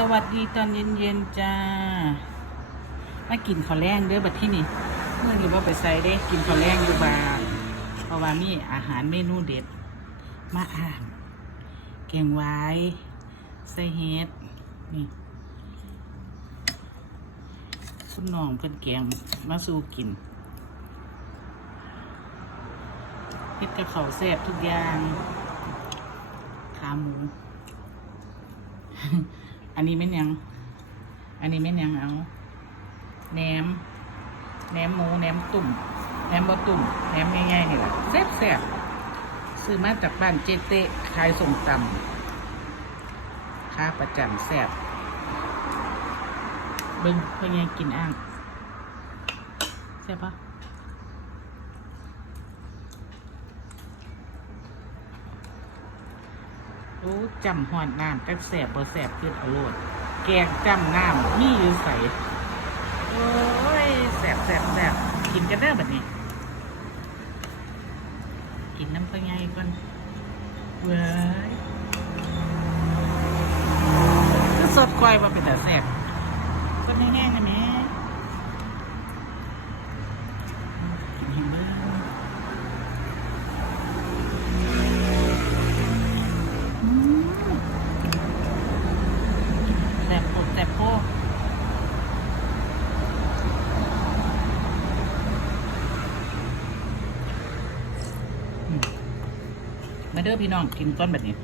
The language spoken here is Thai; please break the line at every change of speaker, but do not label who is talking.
สวัสดีตอนเย็นๆจ้า มากินข้าวแรงเด้อบัดที่นี่เมื่อนี้ว่าไปใส่ได้กินข้าวแรงอยู่บ้าร์เพราะว่ามีอาหารเมนูเด็ด มาอ่านแกงไว้ใส่เฮ็ดนี่คุณน้องเพิ่นแกงมาสู่กินเฮ็ดกับข้าวแซ่บทุกอย่างขาหมู อันนี้ไม่นยังอันนี้ไม่นยังเอาแหนมแหนมหมูแหนมตุ่มแหนมบะตุ่มแหนมง่ายๆนี่แหละแซ่บแซ่บๆซื้อมาจากบ้านเจเตะขายส่งตำค้าประจำแซ่บเบิ้งเพื่อนยังกินอ่างแซ่บปะโอ้ จำหอนน้ำจักแสบบ่แสบขึ้นเอาโลดแกงจำน้ำมีอยู่ใสโอ้ยแสบแสบแสบกินกันได้อแบบนี้ กินน้ำปลาไงก่อนเว้ยคือสดควายมาเป็นแต่แสบก็ไม่แห้งนะแม่กินหิวเลยอืมแสบโคตรแสบโคตรอืม มาเด้อพี่น้องกินก้อนแบบนี้